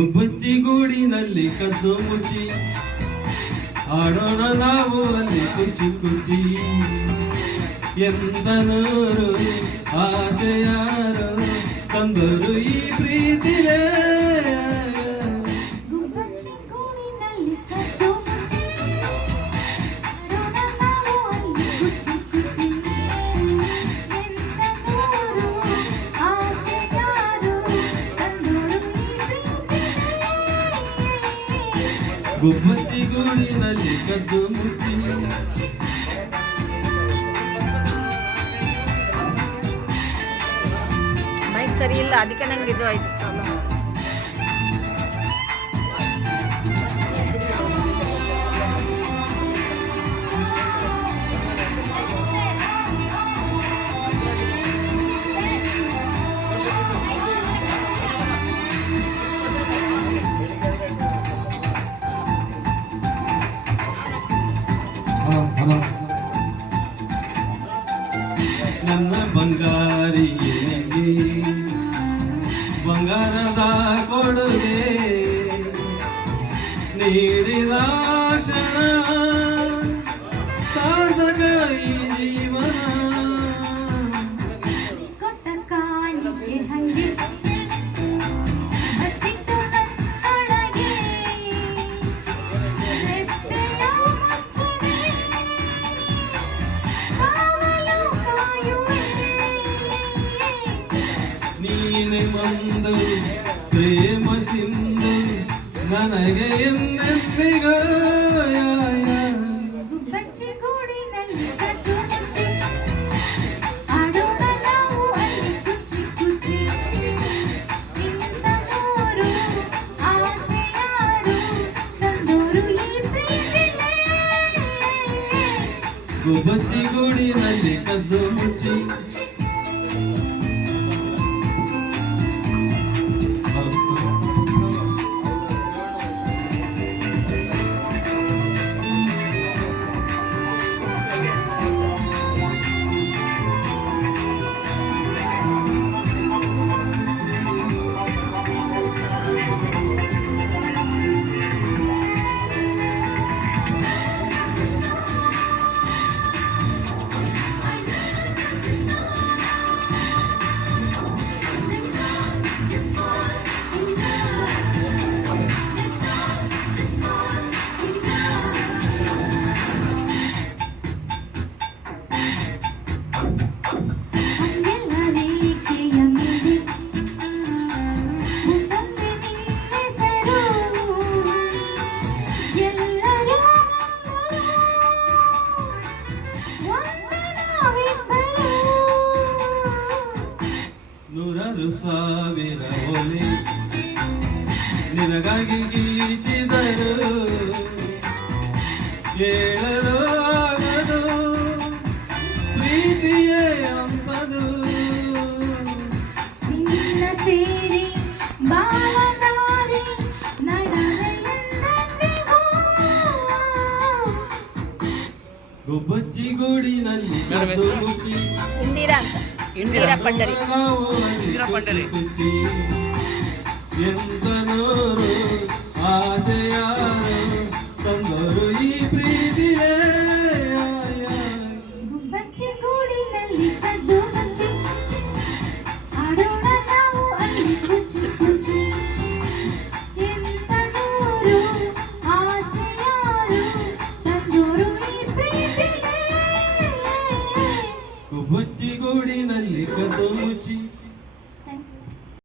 ಗುಬ್ಬಚ್ಚಿ ಗೂಡಿನಲ್ಲಿ ಕದ್ದು ಮುಚ್ಚಿ ಆಡೋಣ ನಾವು ಅಲ್ಲಿ ಕುಚ್ಚಿ ಕುಚ್ಚಿ ಎಂತ ನೂರು ಆಸೆ ಯಾರು ತಂದರು ಈ ಪ್ರೀತಿಲೇ ಗುಬ್ಬಚ್ಚಿ ಗೂಡಿನಲ್ಲಿ ಕದ್ದು ಮುಚ್ಚಿ ಮೈಕ್ ಸರಿ ಇಲ್ಲ, ಅದಕ್ಕೆ ನಂಗೆ ಇದು ಆಯ್ತು ಪ್ರಾಬ್ಲಮ್. ನನ್ನ ಬಂಗಾರಿಗೆ ಬಂಗಾರದ ಕೊಡುಗೆ ನೀಡಿದ ಕ್ಷಣ ಸಾರ್ಥಕ ಈ ಜೀವನ. ನೀನೆ ಬಂದು ಪ್ರೇಮ ಸಿಂಧು ನನಗೆ ಎಂದೆಂದಿಗೂ ಗುಬ್ಬಚ್ಚಿ ಗೂಡಿನಲ್ಲಿ ಕದ್ದು ಮುಚ್ಚಿ ನೂರಾರು ಸಾವಿರ ಒಲೆ ನಿನಗಾಗಿ ಗೀಚಿದರು ಕೇಳಲು ಆಗದು ಪ್ರೀತಿಯೇ ಅಂಬದು. ಸೇರಿ ಬಾಳದಾರಿ ಗುಬ್ಬಚ್ಚಿ ಗೂಡಿನಲ್ಲಿ ಕದ್ದು ಮುಚ್ಚಿ ಇಂದಿರಾ ಪಂಡರಿ ಎಂತ ನೂರು ಆಸೆಯಾರು ತಂದರು ಈ ಪ್ರೀತಿಯೇ. ಗುಬ್ಬಚ್ಚಿ ಗೂಡಿನಲ್ಲಿ ಕದ್ದು